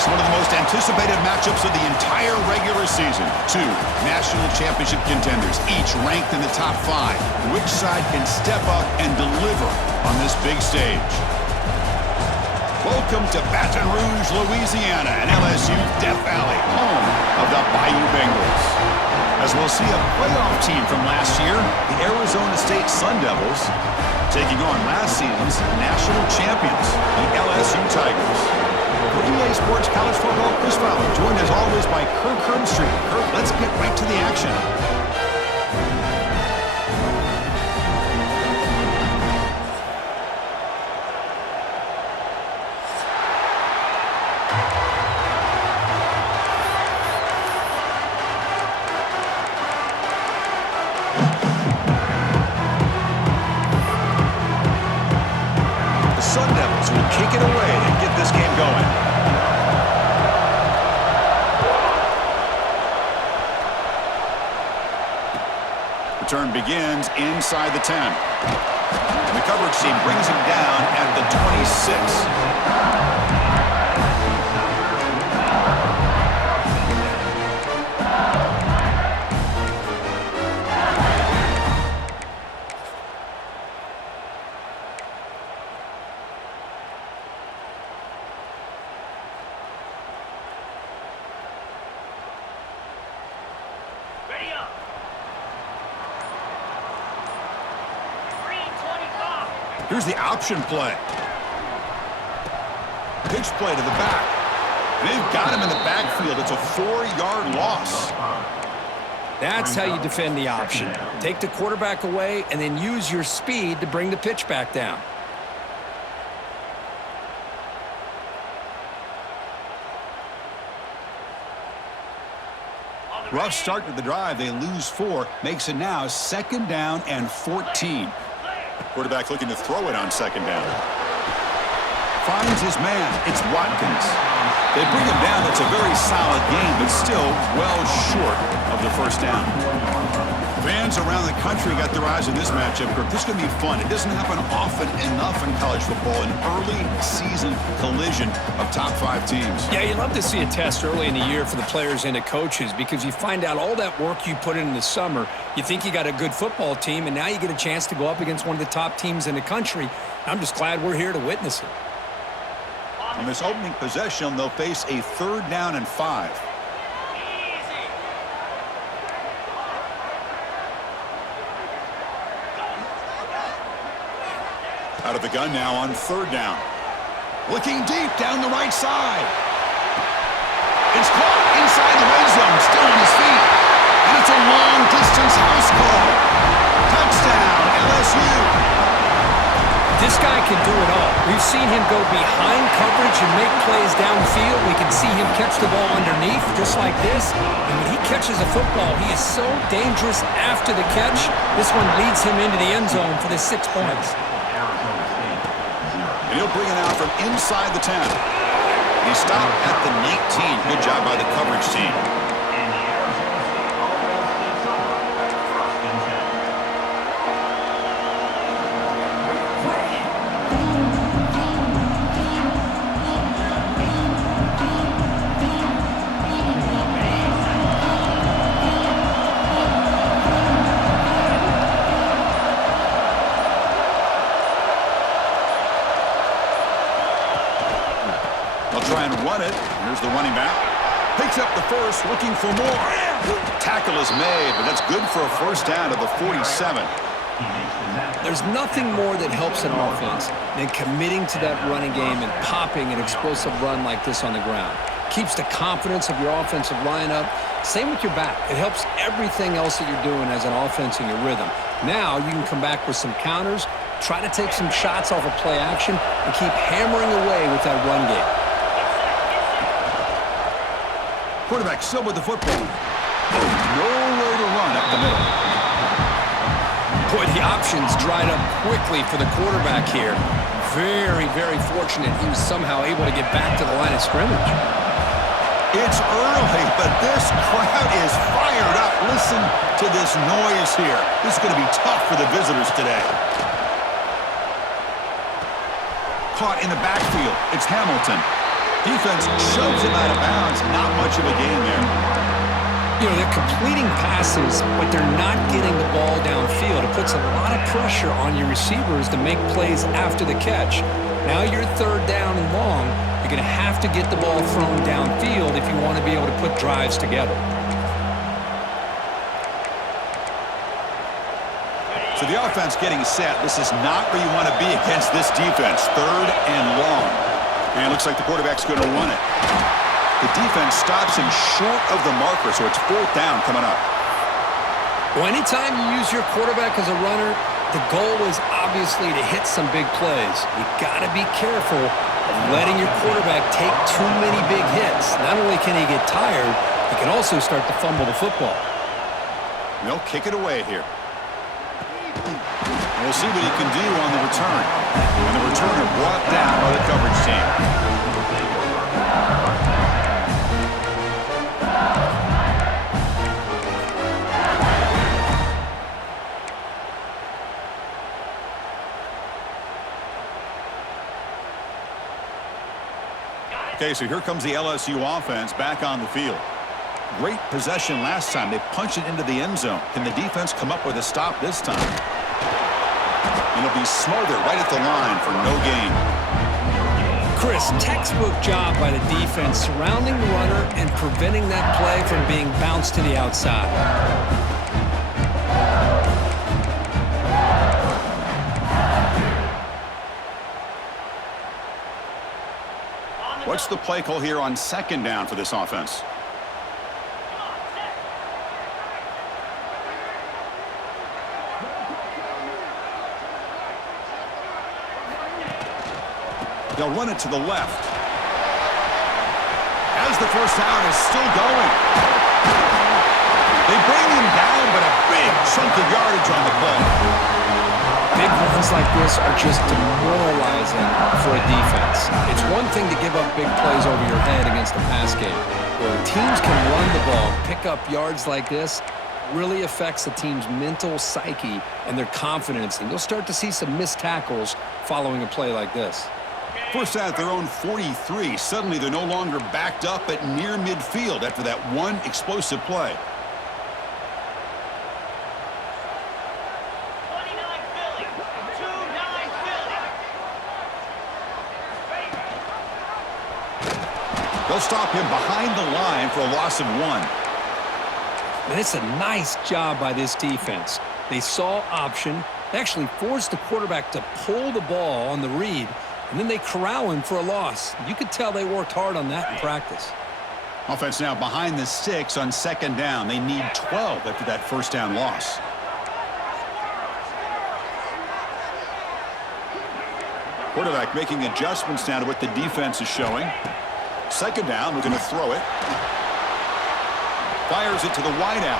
next, one of the most anticipated matchups of the entire regular season. Two national championship contenders, each ranked in the top 5. Which side can step up and deliver on this big stage? Welcome to Baton Rouge, Louisiana, and LSU's Death Valley, home of the Bayou Bengals. As we'll see a playoff team from last year, the Arizona State Sun Devils, taking on last season's national champions, the LSU Tigers. For EA Sports College Football, Chris Fowler, joined as always by Kirk Herbstreit. Kirk, let's get right to the action. Return begins inside the 10. And the coverage team brings him down at the 26. Here's the option play. Pitch play to the back. They've got him in the backfield. It's a 4-yard loss. That's how you defend the option. Take the quarterback away and then use your speed to bring the pitch back down. Rough start to the drive. They lose 4. Makes it now 2nd down and 14. Quarterback looking to throw it on 2nd down. Finds his man. It's Watkins. They bring him down. That's a very solid game, but still well short of the 1st down. Fans around the country got their eyes on this matchup. This is going to be fun. It doesn't happen often enough in college football, an early season collision of top 5 teams. Yeah, you love to see a test early in the year for the players and the coaches because you find out all that work you put in the summer. You think you got a good football team, and now you get a chance to go up against one of the top teams in the country. I'm just glad we're here to witness it. On this opening possession, they'll face a 3rd down and 5. Out of the gun now on 3rd down. Looking deep down the right side. It's caught inside the red zone, still on his feet. And it's a long-distance house call. Touchdown, LSU. This guy can do it all. We've seen him go behind coverage and make plays downfield. We can see him catch the ball underneath, just like this. And when he catches a football, he is so dangerous after the catch. This one leads him into the end zone for the 6 points. And he'll bring it out from inside the 10. He stopped at the 19. Good job by the coverage team. Try and run it. Here's the running back. Picks up the first, looking for more. Tackle is made, but that's good for a 1st down to the 47. There's nothing more that helps an offense than committing to that running game and popping an explosive run like this on the ground. Keeps the confidence of your offensive lineup. Same with your back. It helps everything else that you're doing as an offense in your rhythm. Now you can come back with some counters, try to take some shots off of play action, and keep hammering away with that run game. Quarterback still with the football. Nowhere to run up the middle. Boy, the options dried up quickly for the quarterback here. Very, very fortunate he was somehow able to get back to the line of scrimmage. It's early, but this crowd is fired up. Listen to this noise here. This is going to be tough for the visitors today. Caught in the backfield. It's Hamilton. Defense shoves him out of bounds. Not much of a gain there. You know, they're completing passes, but they're not getting the ball downfield. It puts a lot of pressure on your receivers to make plays after the catch. Now you're third down and long. You're going to have to get the ball thrown downfield if you want to be able to put drives together. So the offense getting set. This is not where you want to be against this defense. Third and long. And it looks like the quarterback's going to run it. The defense stops him short of the marker, so it's fourth down coming up. Well, anytime you use your quarterback as a runner, the goal is obviously to hit some big plays. You got to be careful of letting your quarterback take too many big hits. Not only can he get tired, he can also start to fumble the football. They'll kick it away here. And we'll see what he can do on the return. And the returner brought down by the coverage team. Okay, so here comes the LSU offense back on the field. Great possession last time. They punched it into the end zone. Can the defense come up with a stop this time? And it'll be Smother right at the line for no gain. Chris, textbook job by the defense surrounding the runner and preventing that play from being bounced to the outside. What's the play call here on second down for this offense? They'll run it to the left. As the first down is still going. They bring him down, but a big chunk of yardage on the play. Big runs like this are just demoralizing for a defense. It's one thing to give up big plays over your head against the pass game. Where teams can run the ball, pick up yards like this, really affects the team's mental psyche and their confidence. And you'll start to see some missed tackles following a play like this. First at their own 43. Suddenly they're no longer backed up at near midfield after that one explosive play. They'll stop him behind the line for a loss of 1. And it's a nice job by this defense. They saw option. They actually forced the quarterback to pull the ball on the read, and then they corral him for a loss. You could tell they worked hard on that in practice. Offense now behind the 6 on second down. They need 12 after that first down loss. Quarterback making adjustments now to what the defense is showing. Second down, we're going to throw it. Fires it to the wideout.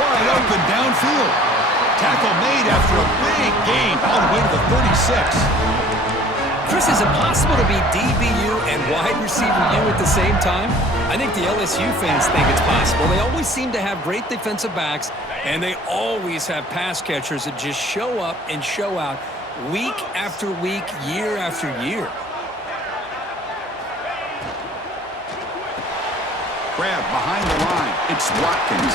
Wide open downfield. Tackle made after a big gain all the way to the 36. Chris, is it possible to be DBU and wide receiver U at the same time? I think the LSU fans think it's possible. They always seem to have great defensive backs, and they always have pass catchers that just show up and show out week after week, year after year. Grab behind the line. It's Watkins.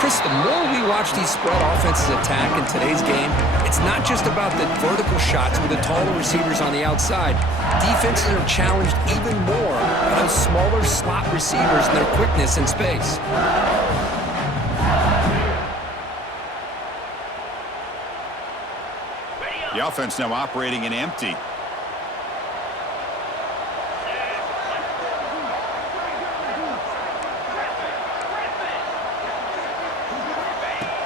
Chris, the more we watch these spread offenses attack in today's game, it's not just about the vertical shots with the taller receivers on the outside. Defenses are challenged even more by those smaller slot receivers and their quickness in space. The offense now operating in empty.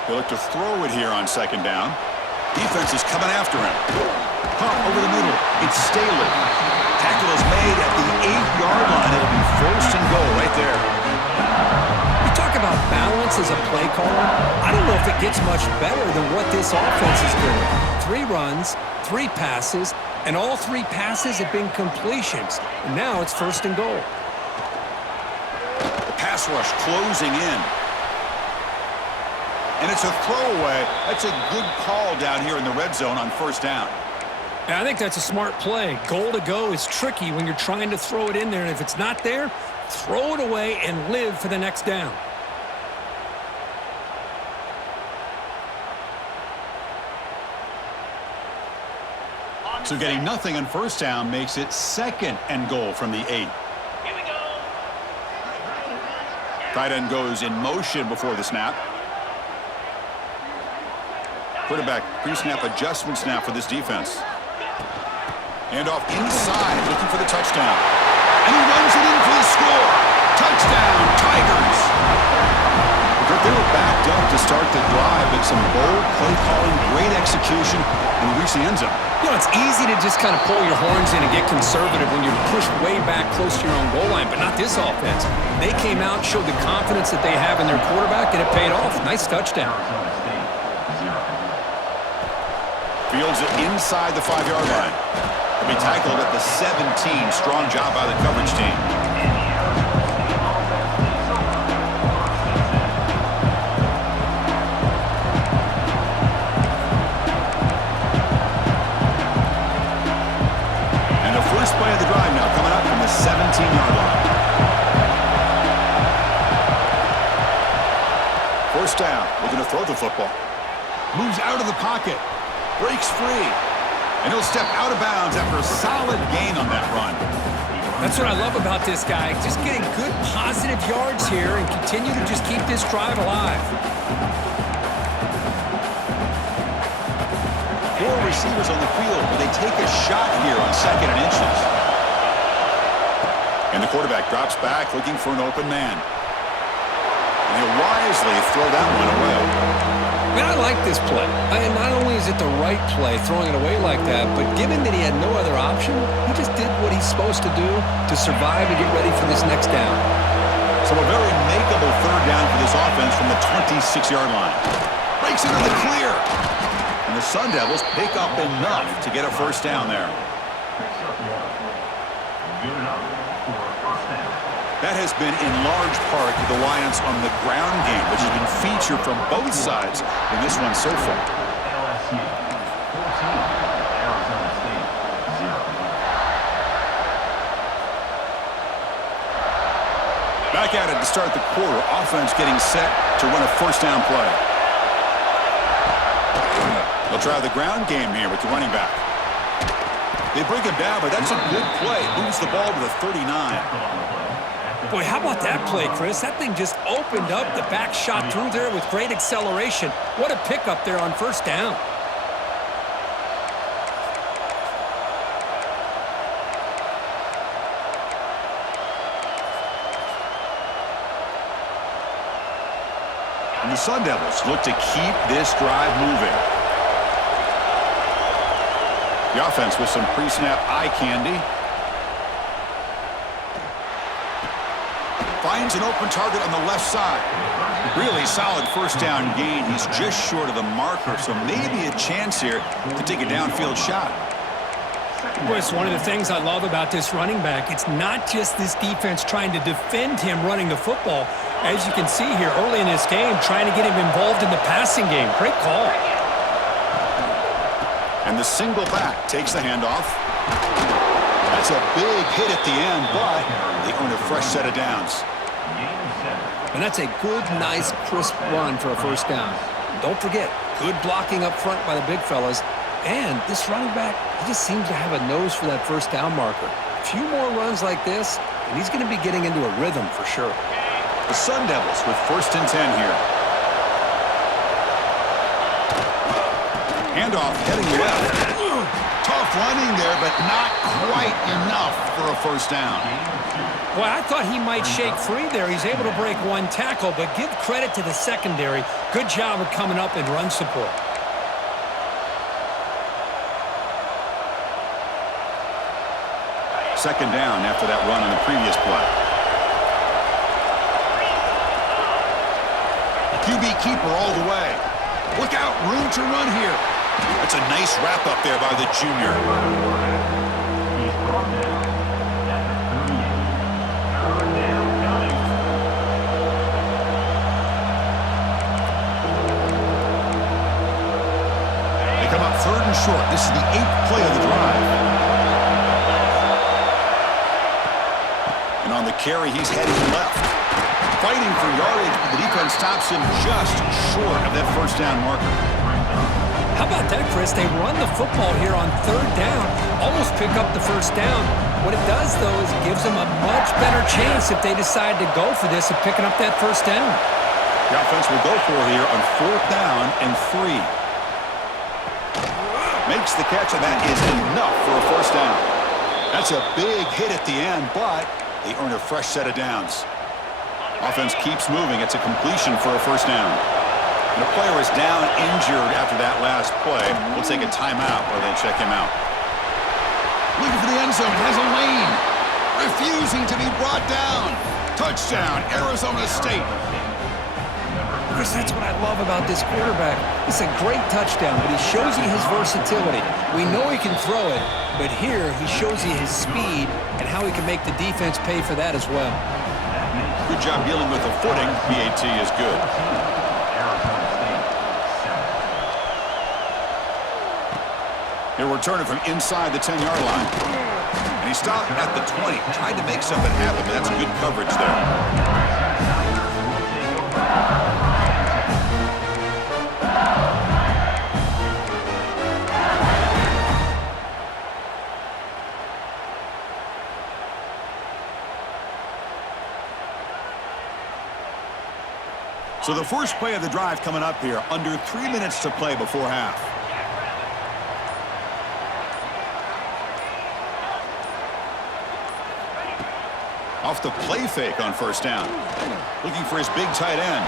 They look to throw it here on second down. Defense is coming after him. Pump over the middle. It's Staley. Tackle is made at the 8-yard line. It'll be first and goal right there. You talk about balance as a play caller. I don't know if it gets much better than what this offense is doing. 3 runs, 3 passes, and all 3 passes have been completions. And now it's first and goal. The pass rush closing in. And it's a throwaway. That's a good call down here in the red zone on first down. Yeah, I think that's a smart play. Goal to go is tricky when you're trying to throw it in there, and if it's not there, throw it away and live for the next down. So getting nothing on first down makes it 2nd and goal from the 8. Here we go. Tight end goes in motion before the snap. Quarterback pre-snap adjustment snap for this defense. And off inside, looking for the touchdown. And he runs it in for the score. Touchdown, Tigers. They were backed up to start the drive, but some bold play calling, great execution, and reach the end zone. You know, it's easy to just kind of pull your horns in and get conservative when you're pushed way back close to your own goal line, but not this offense. They came out, showed the confidence that they have in their quarterback, and it paid off. Nice touchdown. Fields it inside the 5-yard line. He'll be tackled at the 17. Strong job by the coverage team. And the first play of the drive now coming up from the 17-yard line. First down. Looking to throw the football. Moves out of the pocket. Breaks free. And he'll step out of bounds after a solid gain on that run. That's what I love about this guy. Just getting good positive yards here and continue to just keep this drive alive. 4 receivers on the field, but they take a shot here on 2nd and inches. And the quarterback drops back looking for an open man. And he'll wisely throw that one away. Man, I like this play. And not only is it the right play, throwing it away like that, but given that he had no other option, he just did what he's supposed to do to survive and get ready for this next down. So a very makeable 3rd down for this offense from the 26-yard line. Breaks into the clear. And the Sun Devils pick up enough to get a first down there. That has been in large part the reliance on the ground game, which has been featured from both sides in this one so far. Back at it to start the quarter. Offense getting set to run a first down play. They'll try the ground game here with the running back. They bring him down, but that's a good play. Moves the ball to the 39. Boy, how about that play, Chris? That thing just opened up. The back shot through there with great acceleration. What a pickup there on first down. And the Sun Devils look to keep this drive moving. The offense with some pre-snap eye candy. Finds an open target on the left side. Really solid first down gain. He's just short of the marker, so maybe a chance here to take a downfield shot. Boy, it's one of the things I love about this running back. It's not just this defense trying to defend him running the football. As you can see here early in this game, trying to get him involved in the passing game. Great call. And the single back takes the handoff. That's a big hit at the end, but they earn a fresh set of downs. And that's a good, nice, crisp run for a first down. Don't forget, good blocking up front by the big fellas. And this running back, he just seems to have a nose for that first down marker. A few more runs like this, and he's going to be getting into a rhythm for sure. The Sun Devils with 1st and 10 here. Handoff heading left. Tough running there, but not quite enough for a first down. Boy, I thought he might shake free there. He's able to break one tackle, but give credit to the secondary. Good job of coming up and run support. Second down after that run on the previous play. QB keeper all the way. Look out, room to run here. That's a nice wrap up there by the junior. They come up 3rd and short. This is the 8th play of the drive. And on the carry, he's heading left. Fighting for yardage, but the defense stops him just short of that first down marker. How about that, Chris? They run the football here on 3rd down, almost pick up the first down. What it does, though, is it gives them a much better chance if they decide to go for this of picking up that first down. The offense will go for here on 4th down and 3. Makes the catch, and that is enough for a first down. That's a big hit at the end, but they earn a fresh set of downs. Offense keeps moving. It's a completion for a first down. And the player is down injured after that last play. We'll take a timeout while they check him out. Looking for the end zone. Has a lane. Refusing to be brought down. Touchdown, Arizona State. Chris, that's what I love about this quarterback. It's a great touchdown, but he shows you his versatility. We know he can throw it, but here he shows you his speed and how he can make the defense pay for that as well. Good job dealing with the footing. PAT is good. He'll return it from inside the 10-yard line. And he stopped at the 20. Tried to make something happen, but that's good coverage there. So the first play of the drive coming up here, under 3 minutes to play before half. Off the play fake on first down. Looking for his big tight end.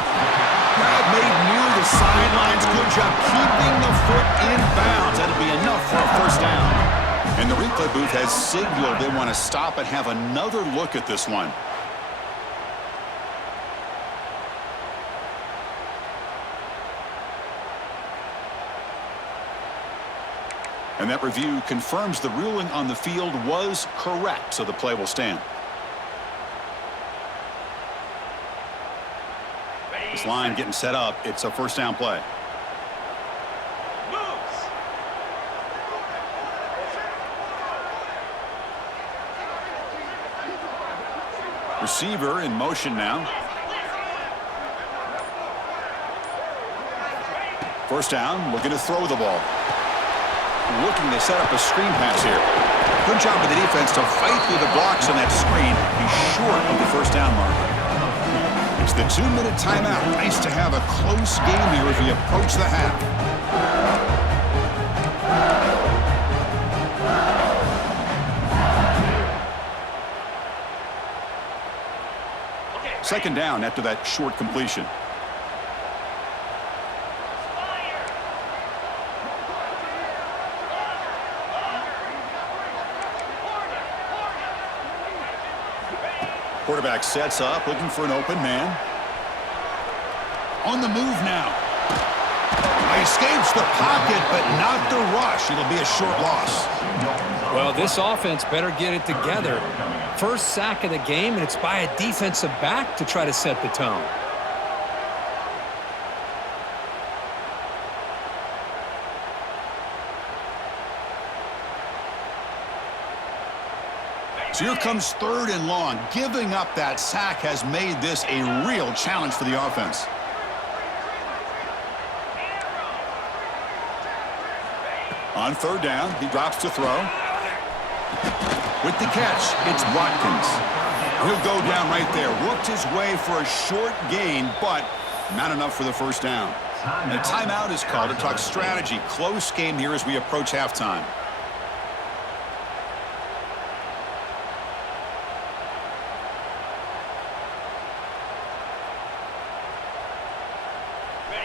Grab made near the sidelines. Good job keeping the foot in bounds. That'll be enough for a first down. And the replay booth has signaled they want to stop and have another look at this one. And that review confirms the ruling on the field was correct, so the play will stand. This line getting set up. It's a first down play. Receiver in motion now. First down, looking to throw the ball. Looking to set up a screen pass here. Good job by the defense to fight through the blocks on that screen. He's short of the first down marker. It's the 2-minute timeout. Nice to have a close game here as we approach the half. Second down after that short completion. Quarterback sets up, looking for an open man. On the move now. Escapes the pocket, but not the rush. It'll be a short loss. Well, this offense better get it together. First sack of the game, and it's by a defensive back to try to set the tone. So here comes 3rd and long. Giving up that sack has made this a real challenge for the offense. On 3rd down, he drops to throw. With the catch, it's Watkins. He'll go down right there. Worked his way for a short gain, but not enough for the first down. And a timeout is called to talk strategy. Close game here as we approach halftime.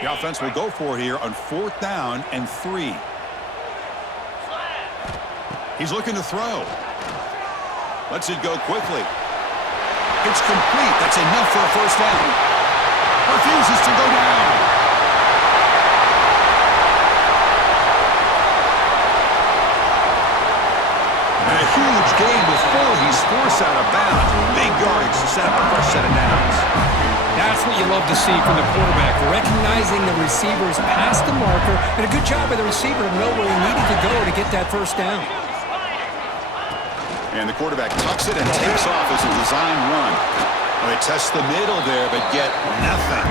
The offense will go for here on 4th down and 3. He's looking to throw. Lets it go quickly. It's complete. That's enough for a first down. Refuses to go down. And a huge gain before he's forced out of bounds. Big yardage to set up the first set of downs. That's what you love to see from the quarterback, recognizing the receiver's past the marker, and a good job by the receiver to know where he needed to go to get that first down. And the quarterback tucks it and takes off as a design run. Well, they test the middle there, but get nothing.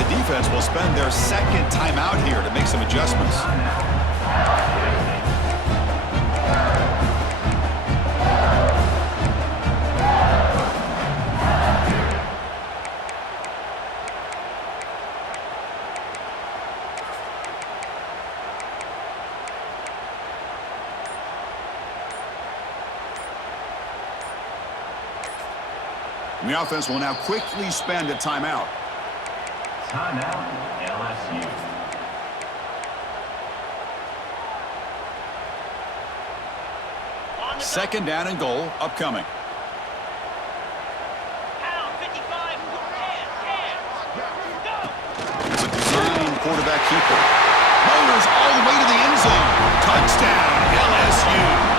The defense will spend their second timeout here to make some adjustments. The offense will now quickly spend a timeout. Timeout, LSU. Second down and goal upcoming. It's a design quarterback keeper. Motors all the way to the end zone. Touchdown, LSU.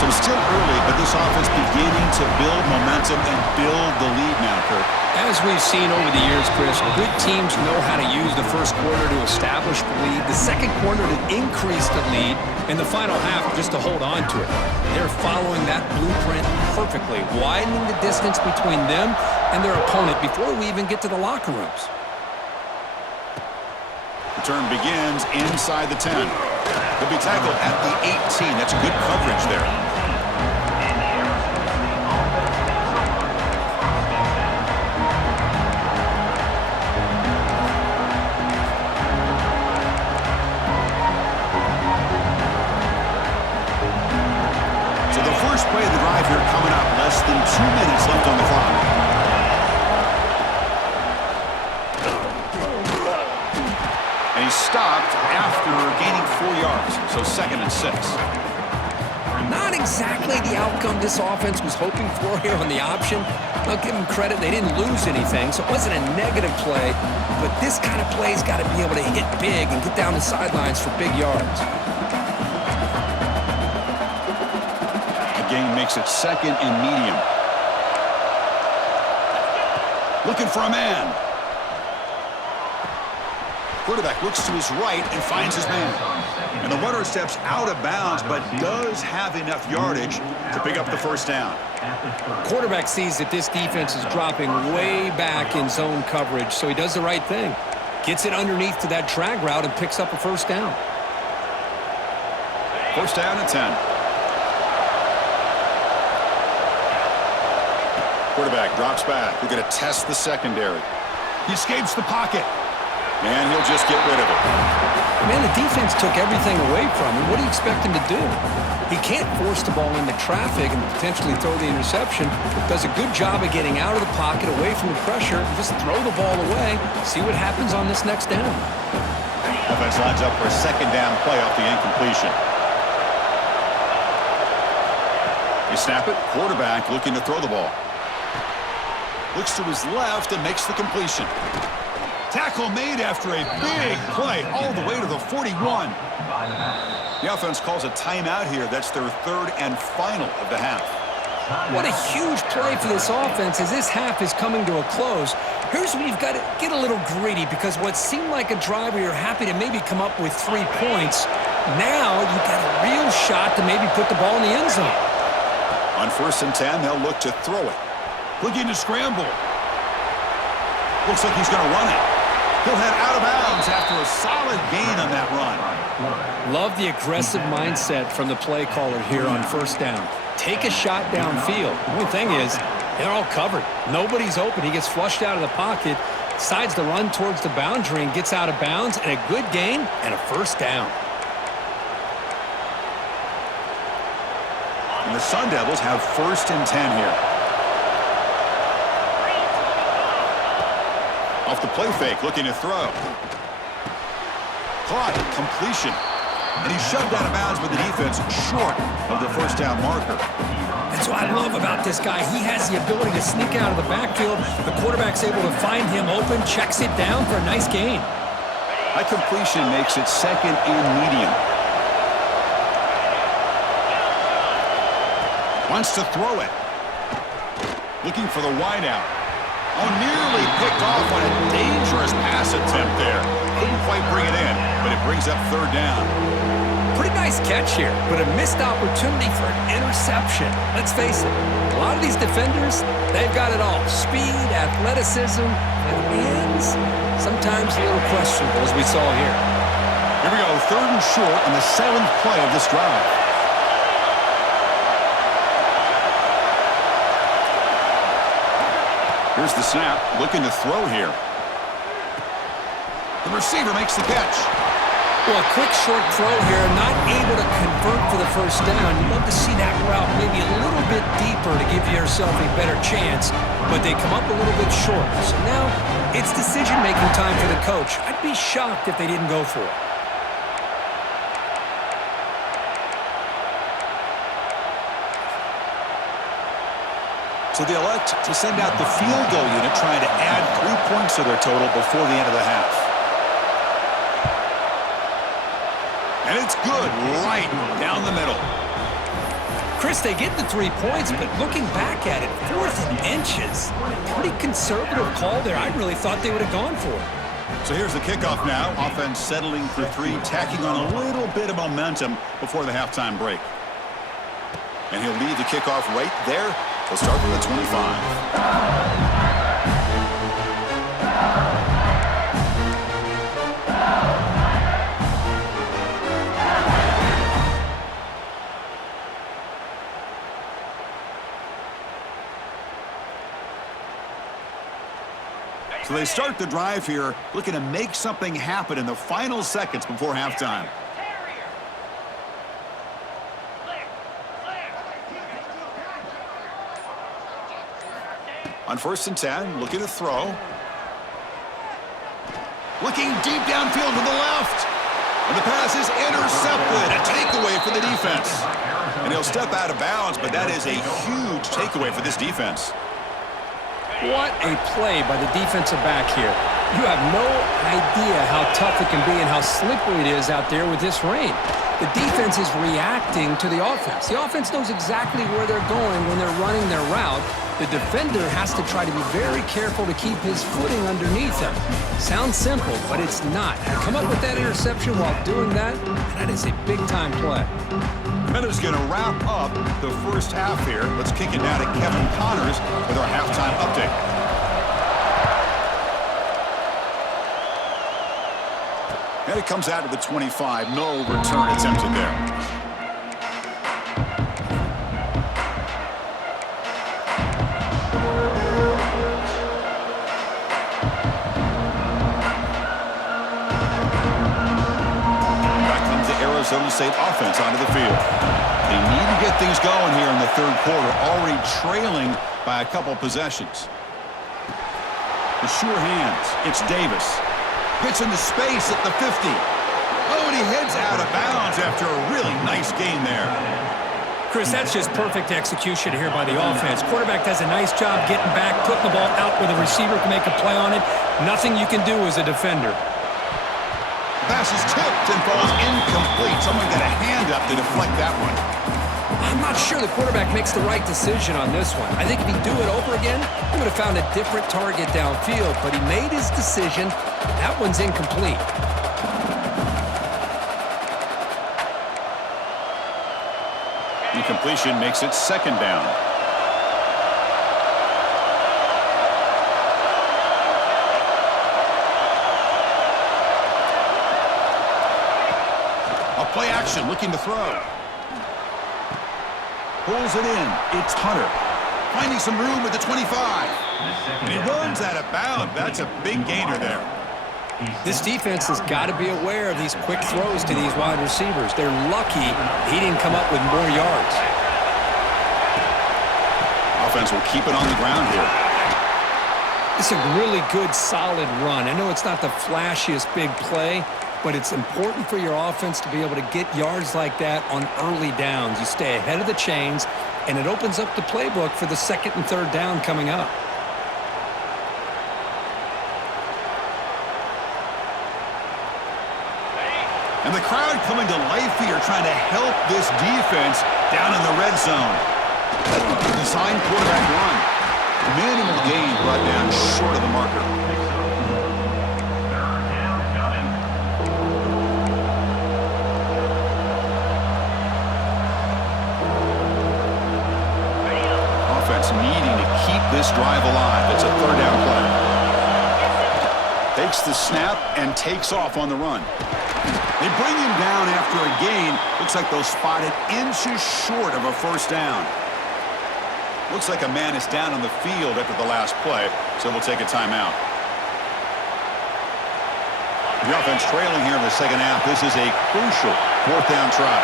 So still early, but this offense beginning to build momentum and build the lead now, Kirk. As we've seen over the years, Chris, good teams know how to use the first quarter to establish the lead, the second quarter to increase the lead, and the final half just to hold on to it. They're following that blueprint perfectly, widening the distance between them and their opponent before we even get to the locker rooms. The turn begins inside the 10. He'll be tackled at the 18. That's good coverage there. So the first play of the drive here coming up. Less than 2 minutes left on the clock. And he stopped after gaining 4 yards, so 2nd and 6. Not exactly the outcome this offense was hoping for here on the option. I'll give them credit, they didn't lose anything, so it wasn't a negative play, but this kind of play's got to be able to hit big and get down the sidelines for big yards. The gain makes it 2nd and medium. Looking for a man. Quarterback looks to his right and finds his man. And the runner steps out of bounds, but does have enough yardage to pick up the first down. Quarterback sees that this defense is dropping way back in zone coverage, so he does the right thing. Gets it underneath to that drag route and picks up a first down. First down and 10. Quarterback drops back. We're going to test the secondary. He escapes the pocket. And he'll just get rid of it. Man, the defense took everything away from him. What do you expect him to do? He can't force the ball into traffic and potentially throw the interception. Does a good job of getting out of the pocket, away from the pressure, and just throw the ball away. See what happens on this next down. Offense lines up for a second down play off the incompletion. They snap it. Quarterback looking to throw the ball. Looks to his left and makes the completion. Tackle made after a big play all the way to the 41. The offense calls a timeout here. That's their 3rd and final of the half. What a huge play for this offense as this half is coming to a close. Here's where you've got to get a little gritty because what seemed like a drive where you're happy to maybe come up with 3 points, now you've got a real shot to maybe put the ball in the end zone. On 1st and 10, they'll look to throw it. Looking to scramble. Looks like he's going to run it. He'll head out of bounds after a solid gain on that run. Love the aggressive mindset from the play caller here on 1st down. Take a shot downfield. The only thing is, they're all covered. Nobody's open. He gets flushed out of the pocket, decides to run towards the boundary and gets out of bounds, and a good gain and a first down. And the Sun Devils have 1st and 10 here. Off the play fake, looking to throw. Caught, completion. And he's shoved out of bounds with the defense short of the first down marker. That's what I love about this guy. He has the ability to sneak out of the backfield. The quarterback's able to find him open, checks it down for a nice gain. That completion makes it 2nd and medium. Wants to throw it. Looking for the wideout. Oh, nearly picked off on a dangerous pass attempt there. Couldn't quite bring it in, but it brings up third down. Pretty nice catch here, but a missed opportunity for an interception. Let's face it, a lot of these defenders, they've got it all. Speed, athleticism, and hands, sometimes a little questionable, as we saw here. Here we go, third and short on the 7th play of this drive. Here's the snap, looking to throw here. The receiver makes the catch. Well, a quick short throw here, not able to convert for the first down. You'd love to see that route maybe a little bit deeper to give yourself a better chance, but they come up a little bit short. So now it's decision-making time for the coach. I'd be shocked if they didn't go for it. So they elect to send out the field goal unit, trying to add 3 points to their total before the end of the half. And it's good, right down the middle. Chris, they get the 3 points, but looking back at it, 4th and inches. Pretty conservative call there. I really thought they would have gone for it. So here's the kickoff now. Offense settling for 3, tacking on a little bit of momentum before the halftime break. And he'll lead the kickoff right there. He'll start from the 25. So they start the drive here, looking to make something happen in the final seconds before halftime. On 1st and 10, looking to throw. Looking deep downfield to the left. And the pass is intercepted. A takeaway for the defense. And he'll step out of bounds, but that is a huge takeaway for this defense. What a play by the defensive back here. You have no idea how tough it can be and how slippery it is out there with this rain. The defense is reacting to the offense. The offense knows exactly where they're going when they're running their route. The defender has to try to be very careful to keep his footing underneath him. Sounds simple, but it's not. To come up with that interception while doing that, that is a big-time play. That is going to wrap up the first half here. Let's kick it now to Kevin Connors with our halftime update. And it comes out to the 25. No return attempted there. Arizona State offense onto the field. They need to get things going here in the third quarter, already trailing by a couple possessions. The sure hands. It's Davis. Gets into space at the 50. Oh, and he heads out of bounds after a really nice gain there. Chris, that's just perfect execution here by the offense. Quarterback does a nice job getting back, putting the ball out where the receiver can make a play on it. Nothing you can do as a defender. Pass is tipped and falls incomplete. Someone got a hand up to deflect that one. I'm not sure the quarterback makes the right decision on this one. I think if he'd do it over again, he would have found a different target downfield, but he made his decision. That one's incomplete. Incompletion makes it 2nd down. Play action, looking to throw. Pulls it in. It's Hunter. Finding some room at the 25. And he runs out of bounds. That's a big gainer there. This defense has got to be aware of these quick throws to these wide receivers. They're lucky he didn't come up with more yards. Offense will keep it on the ground here. It's a really good, solid run. I know it's not the flashiest big play, but it's important for your offense to be able to get yards like that on early downs. You stay ahead of the chains, and it opens up the playbook for the 2nd and 3rd down coming up. And the crowd coming to life here, trying to help this defense down in the red zone. Design quarterback run. Minimal gain brought down short of the marker. Third down coming. Offense needing to keep this drive alive. It's a third down play. Takes the snap and takes off on the run. They bring him down after a gain. Looks like they'll spot it inches short of a first down. Looks like a man is down on the field after the last play, so we'll take a timeout. The offense trailing here in the second half. This is a crucial fourth down try.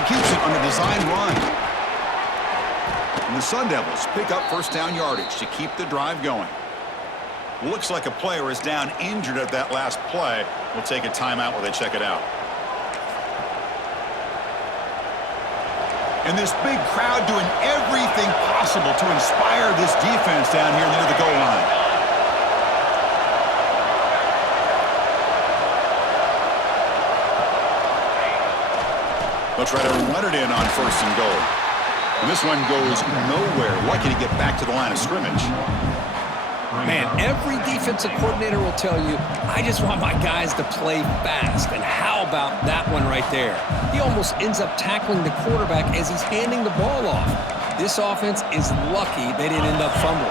He keeps it on a design run. And the Sun Devils pick up first down yardage to keep the drive going. Looks like a player is down injured at that last play. We'll take a timeout while they check it out. And this big crowd doing everything possible to inspire this defense down here near the goal line. They'll try to run it in on first and goal. And this one goes nowhere. Lucky to get back to the line of scrimmage. Man, every defensive coordinator will tell you, I just want my guys to play fast. And how about that one right there? He almost ends up tackling the quarterback as he's handing the ball off. This offense is lucky they didn't end up fumbling.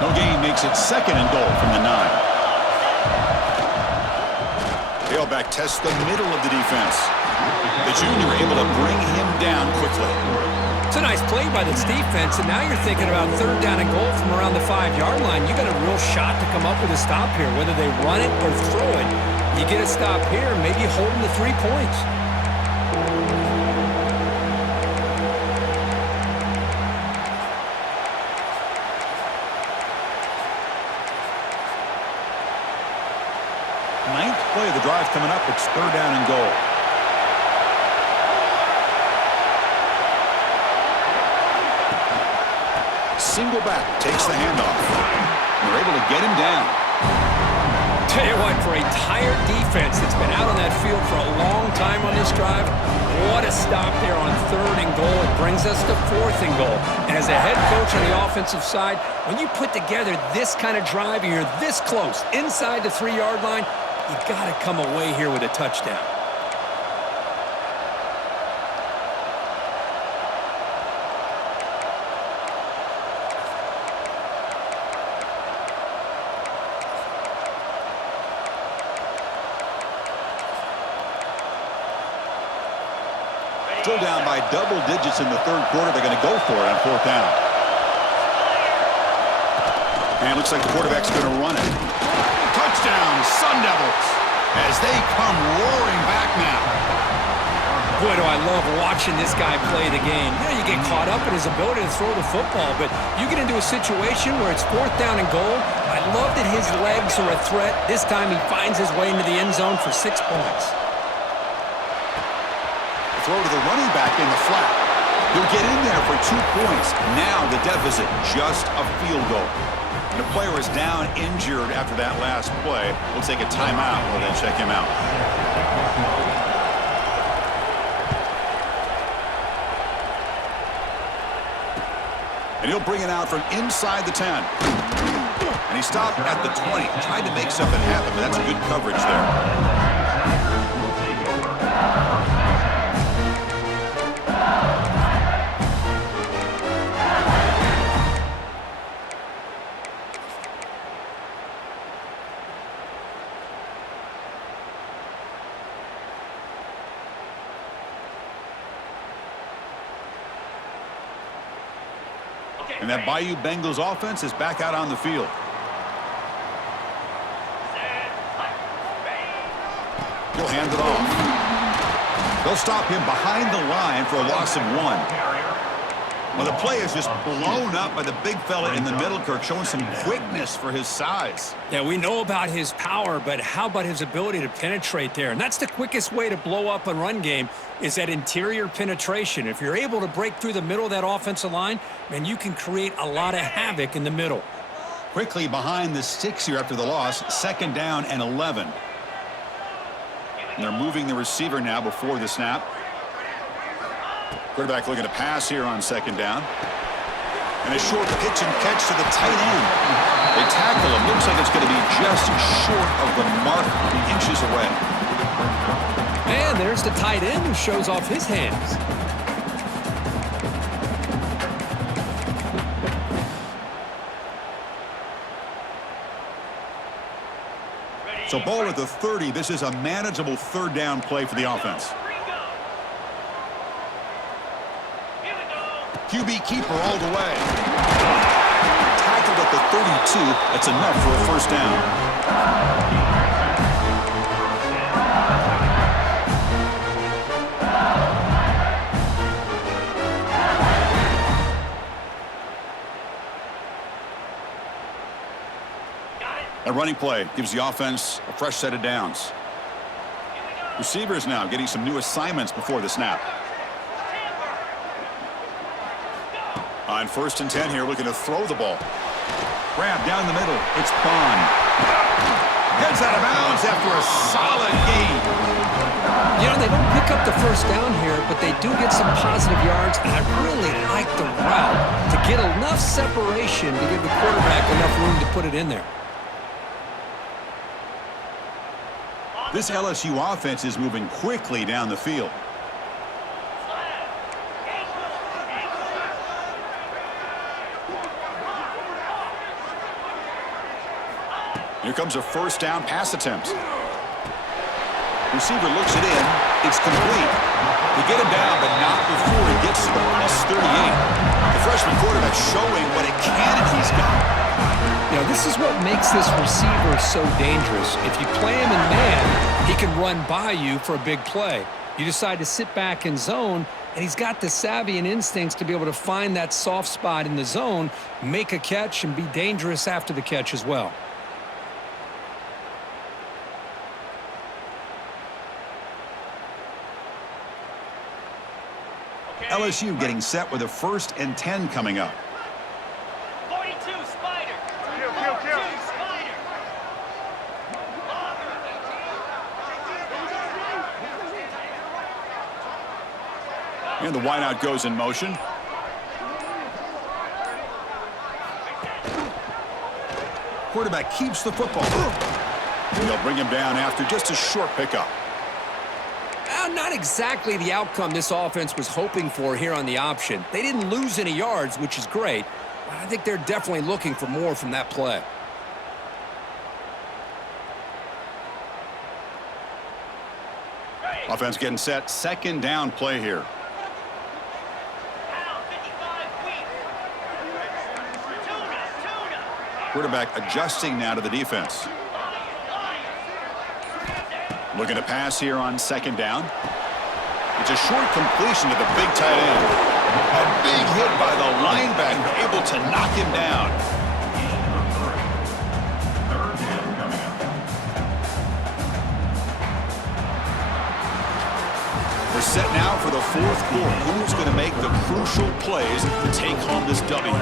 No gain makes it second and goal from the 9. Tailback tests the middle of the defense. The junior able to bring him down quickly. It's a nice play by this defense, and now you're thinking about third down and goal from around the 5-yard line. You got a real shot to come up with a stop here, whether they run it or throw it. You get a stop here, maybe hold them to 3 points. Ninth play of the drive coming up. It's third down and goal. Single back takes the handoff. And they're able to get him down. Tell you what, for a tired defense that's been out on that field for a long time on this drive, what a stop there on third and goal. It brings us to fourth and goal. And as a head coach on the offensive side, when you put together this kind of drive and you're this close inside the 3-yard line, you got to come away here with a touchdown. Still down by double digits in the third quarter. They're going to go for it on fourth down. And it looks like the quarterback's going to run it. Touchdown, Sun Devils, as they come roaring back now. Boy, do I love watching this guy play the game. You know, you get caught up in his ability to throw the football, but you get into a situation where it's fourth down and goal. I love that his legs are a threat. This time he finds his way into the end zone for 6 points. Throw to the running back in the flat. He'll get in there for 2 points. Now the deficit, just a field goal. And the player is down injured after that last play. We'll take a timeout. We'll then check him out. And he'll bring it out from inside the 10. And he stopped at the 20. Tried to make something happen, but that's good coverage there. And that Bayou Bengals offense is back out on the field. He'll hand it off. They'll stop him behind the line for a loss of 1. Well, the play is just blown up by the big fella in the middle, Kirk, showing some quickness for his size. Yeah, we know about his power, but how about his ability to penetrate there? And that's the quickest way to blow up a run game is that interior penetration. If you're able to break through the middle of that offensive line, then you can create a lot of havoc in the middle. Quickly behind the 6 here after the loss, second down and 11. And they're moving the receiver now before the snap. Quarterback looking to pass here on second down. And a short pitch and catch to the tight end. They tackle him. Looks like it's going to be just short of the mark, inches away. And there's the tight end who shows off his hands. So ball at the 30. This is a manageable third down play for the offense. QB keeper all the way. Tackled at the 32. That's enough for a first down. A running play gives the offense a fresh set of downs. Receivers now getting some new assignments before the snap. On 1st and 10 here, looking to throw the ball. Grab down the middle. It's Bond. Heads out of bounds after a solid gain. You know, they don't pick up the first down here, but they do get some positive yards, and I really like the route to get enough separation to give the quarterback enough room to put it in there. This LSU offense is moving quickly down the field. Here comes a first down pass attempt. Receiver looks it in. It's complete. They get him down, but not before he gets to the +38. The freshman quarterback showing what a cannon he's got. You know, this is what makes this receiver so dangerous. If you play him in man, he can run by you for a big play. You decide to sit back in zone, and he's got the savvy and instincts to be able to find that soft spot in the zone, make a catch, and be dangerous after the catch as well. LSU getting set with a 1st and 10 coming up. 42 Spider. Spider. And the wideout goes in motion. Quarterback keeps the football. They'll bring him down after just a short pickup. Not exactly the outcome this offense was hoping for here on the option. They didn't lose any yards, which is great. But I think they're definitely looking for more from that play. Offense getting set. 2nd down play here. Quarterback adjusting now to the defense. Looking to pass here on 2nd down. It's a short completion to the big tight end. A big hit by the linebacker, able to knock him down. We're set now for the 4th quarter. Who's going to make the crucial plays to take home this W?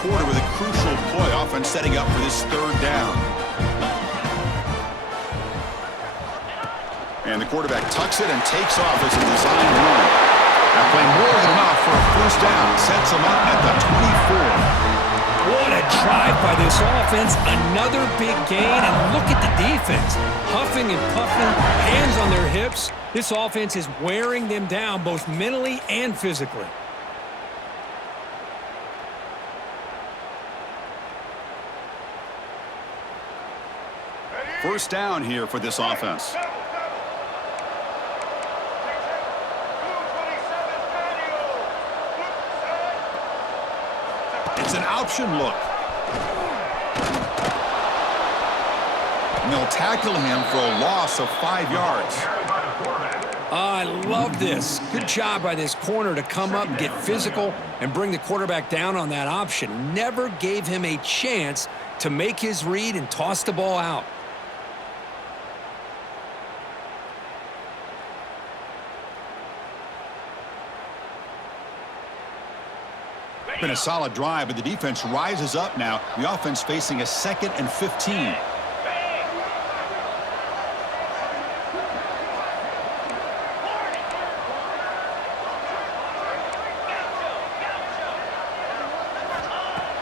Quarter with a crucial play, offense setting up for this 3rd down. And the quarterback tucks it and takes off as a design run. That play more than enough for a first down. Sets him up at the 24. What a drive by this offense. Another big gain, and look at the defense. Huffing and puffing, hands on their hips. This offense is wearing them down both mentally and physically. First down here for this offense. It's an option look. And they'll tackle him for a loss of 5 yards. I love this. Good job by this corner to come up and get physical and bring the quarterback down on that option. Never gave him a chance to make his read and toss the ball out. Been a solid drive, but the defense rises up now. The offense facing a 2nd and 15.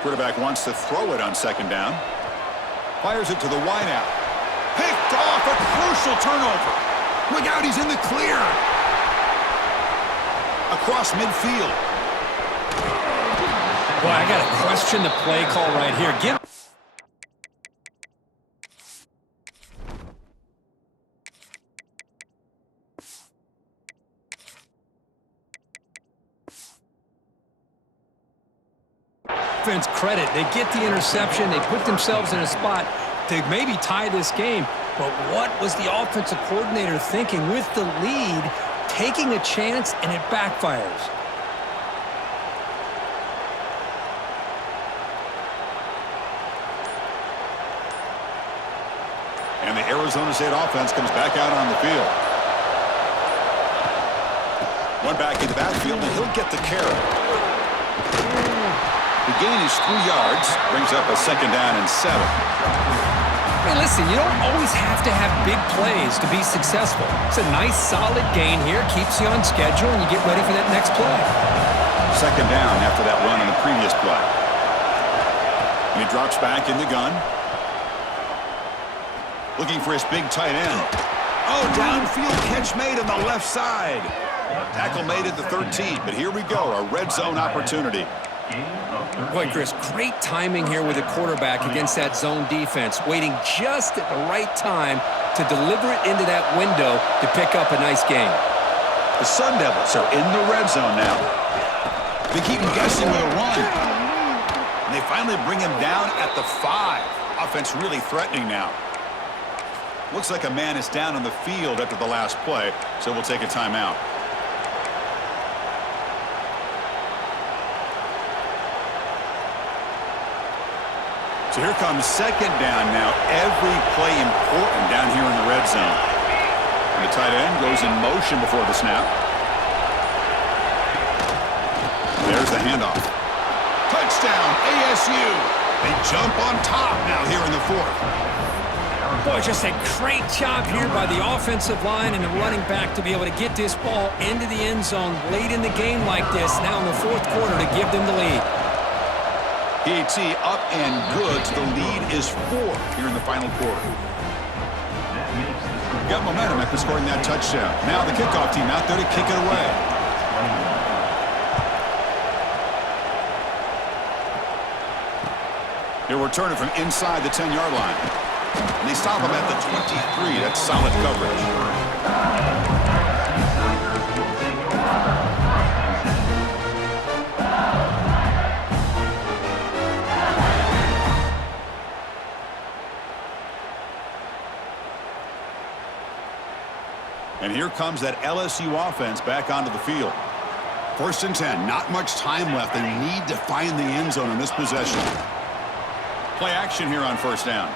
Quarterback wants to throw it on 2nd down. Fires it to the wideout. Picked off, a crucial turnover. Look out, he's in the clear. Across midfield. Boy, I got to question the play call right here. Offense credit. They get the interception. They put themselves in a spot to maybe tie this game. But what was the offensive coordinator thinking with the lead, taking a chance, and it backfires? And the Arizona State offense comes back out on the field. One back in the backfield, and he'll get the carry. The gain is 3 yards, brings up a 2nd down and 7. Hey, listen, you don't always have to have big plays to be successful. It's a nice, solid gain here, keeps you on schedule, and you get ready for that next play. 2nd down after that run on the previous play. And he drops back in the gun. Looking for his big tight end. Oh, downfield catch made on the left side. Tackle made at the 13, but here we go, a red zone opportunity. Boy, Chris, great timing here with the quarterback against that zone defense, waiting just at the right time to deliver it into that window to pick up a nice gain. The Sun Devils are in the red zone now. They keep him guessing with a run. And they finally bring him down at the 5. Offense really threatening now. Looks like a man is down on the field after the last play, so we'll take a timeout. So here comes 2nd down now. Every play important down here in the red zone. And the tight end goes in motion before the snap. There's the handoff. Touchdown, ASU. They jump on top now here in the 4th. Boy, just a great job here by the offensive line and the running back to be able to get this ball into the end zone late in the game like this, now in the 4th quarter, to give them the lead. PAT up and good. The lead is 4 here in the final quarter. Got momentum after scoring that touchdown. Now the kickoff team out there to kick it away. He'll return it from inside the 10-yard line. And they stop him at the 23. That's solid coverage. And here comes that LSU offense back onto the field. 1st and 10, not much time left. They need to find the end zone in this possession. Play action here on 1st down.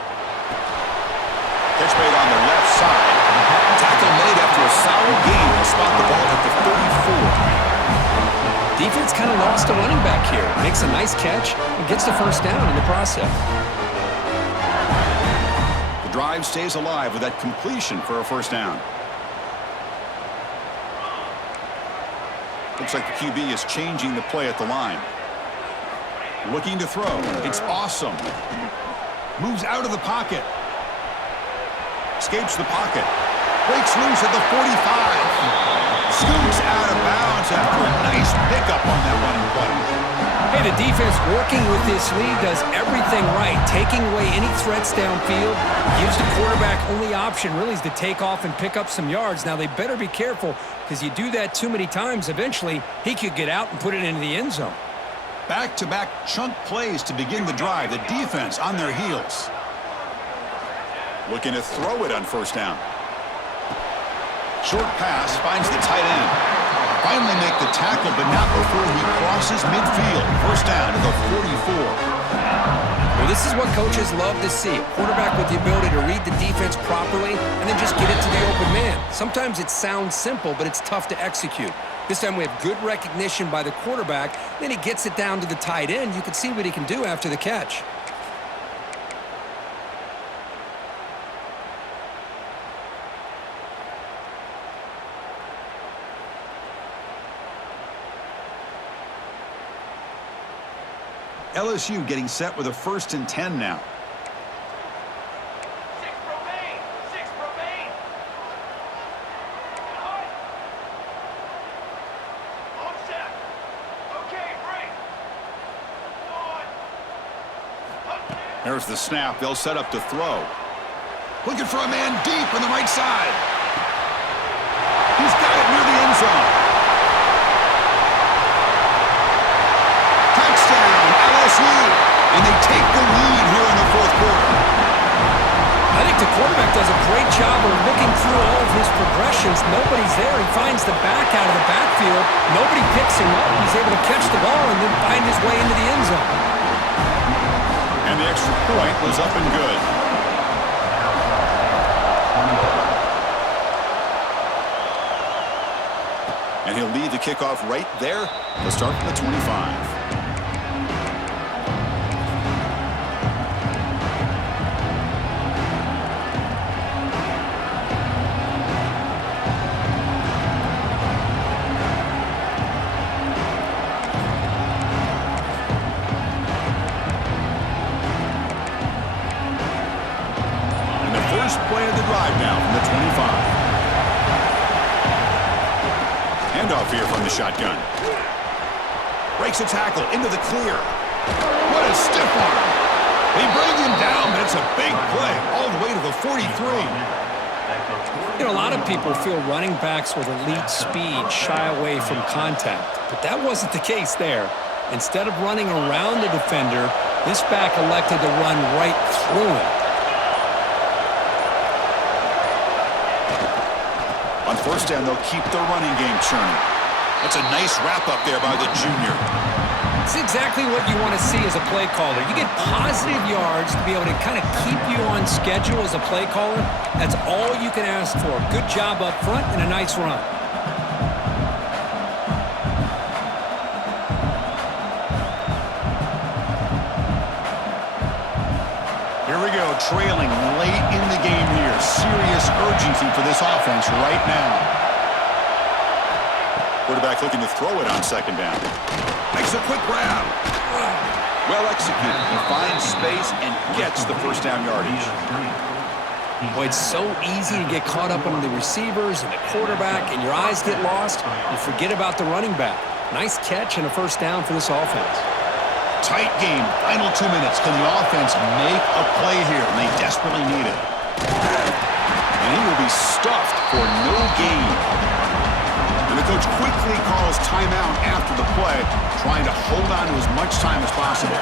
Catch made on the left side. Tackle made after a solid gain to spot the ball at the 34. Defense kind of lost a running back here. Makes a nice catch and gets the 1st down in the process. The drive stays alive with that completion for a 1st down. Looks like the QB is changing the play at the line. Looking to throw. It's awesome. Moves out of the pocket. Escapes the pocket. Breaks loose at the 45. Scoots out of bounds after a nice pickup on that running play. Hey, the defense working with this lead does everything right. Taking away any threats downfield. Gives the quarterback only option really is to take off and pick up some yards. Now, they better be careful because you do that too many times, eventually he could get out and put it into the end zone. Back-to-back chunk plays to begin the drive. The defense on their heels. Looking to throw it on 1st down. Short pass finds the tight end. Finally make the tackle, but not before he crosses midfield. 1st down to the 44. Well, this is what coaches love to see. A quarterback with the ability to read the defense properly and then just get it to the open man. Sometimes it sounds simple, but it's tough to execute. This time we have good recognition by the quarterback. Then he gets it down to the tight end. You can see what he can do after the catch. LSU getting set with a 1st and 10 now. 6 remain. 6 remain. On set. Okay, break. On. There's the snap. They'll set up to throw. Looking for a man deep on the right side. He's got it near the end zone. Touchdown, LSU. And they take the lead here in the 4th quarter. I think the quarterback does a great job of looking through all of his progressions. Nobody's there. He finds the back out of the backfield. Nobody picks him up. He's able to catch the ball and then find his way into the end zone. And the extra point was up and good. And he'll lead the kickoff right there. They'll start from the 25. Play of the drive now from the 25. Handoff here from the shotgun. Breaks a tackle into the clear. What a stiff arm. They bring him down, but it's a big play all the way to the 43. You know, a lot of people feel running backs with elite speed shy away from contact, but that wasn't the case there. Instead of running around the defender, this back elected to run right through him. On 1st down, they'll keep the running game churning. That's a nice wrap-up there by the junior. It's exactly what you want to see as a play caller. You get positive yards to be able to kind of keep you on schedule as a play caller. That's all you can ask for. Good job up front and a nice run. Here we go, trailing late in the game here. Serious urgency for this offense right now. Quarterback looking to throw it on 2nd down. Makes a quick grab. Well executed. He finds space and gets the 1st down yardage. Boy, it's so easy to get caught up on the receivers and the quarterback, and your eyes get lost. You forget about the running back. Nice catch and a 1st down for this offense. Tight game. Final 2 minutes. Can the offense make a play here? And they desperately need it. And he will be stuffed for no gain. And the coach quickly calls timeout after the play, trying to hold on to as much time as possible.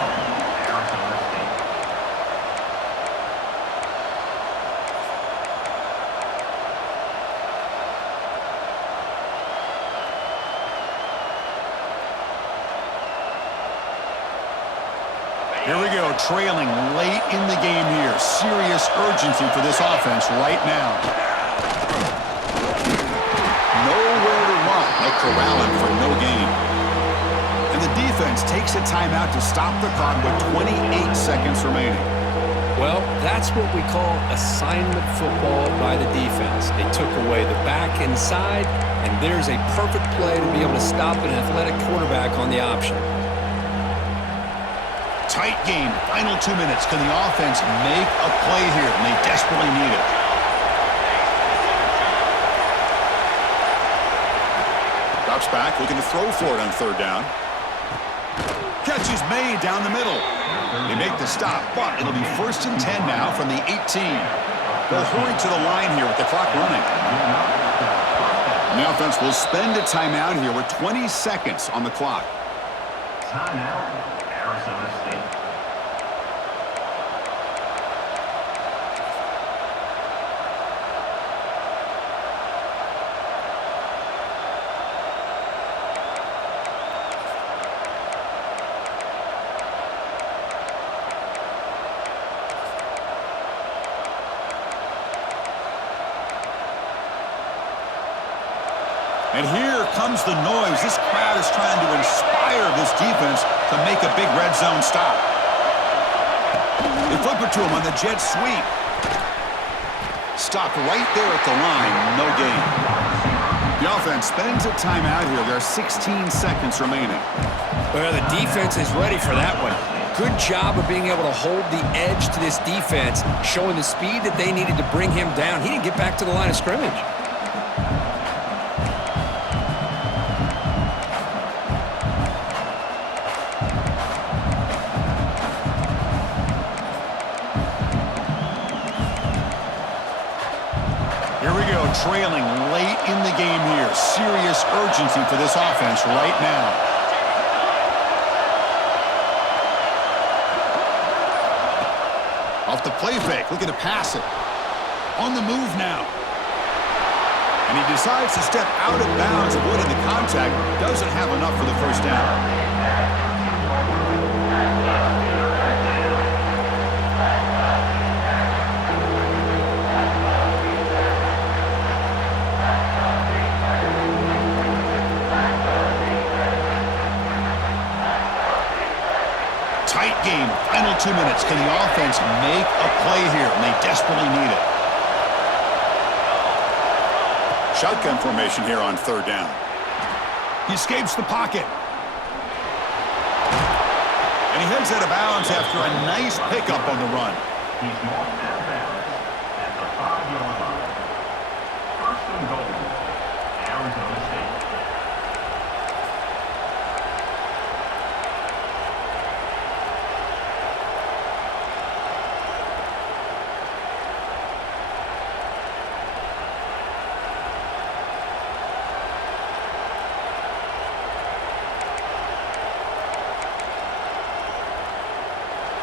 Here we go, trailing late in the game here. Serious urgency for this offense right now. Nowhere to run. They'll corral him for no gain. And the defense takes a timeout to stop the clock with 28 seconds remaining. Well, that's what we call assignment football by the defense. They took away the back inside, and there's a perfect play to be able to stop an athletic quarterback on the option. Tight game. Final 2 minutes. Can the offense make a play here? And they desperately need it. Drops back, looking to throw for it on 3rd down. Catch is made down the middle. They make the stop, but it'll be 1st and 10 now from the 18. They'll hurry to the line here with the clock running. And the offense will spend a timeout here with 20 seconds on the clock. Timeout, Arizona State. And here comes the noise. This crowd is trying to inspire this defense to make a big red zone stop. They flip it to him on the jet sweep. Stopped right there at the line. No gain. The offense spends a timeout here. There are 16 seconds remaining. Well, the defense is ready for that one. Good job of being able to hold the edge to this defense, showing the speed that they needed to bring him down. He didn't get back to the line of scrimmage. Here we go, trailing late in the game here. Serious urgency for this offense right now. Off the play fake, looking to pass it. On the move now. And he decides to step out of bounds, avoiding the contact. Doesn't have enough for the first down. Tight game, final 2 minutes. Can the offense make a play here? And they desperately need it. Shotgun formation here on third down. He escapes the pocket. And he heads out of bounds after a nice pickup on the run. He's marked out of bounds at the 5-yard line. First and goal, Arizona State.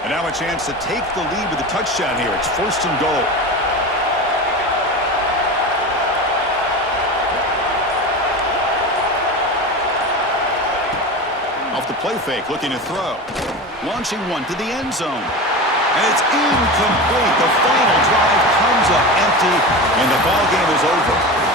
And now a chance to take the lead with a touchdown here. It's first and goal. Off the play fake, looking to throw. Launching one to the end zone. And it's incomplete. The final drive comes up empty, and the ball game is over.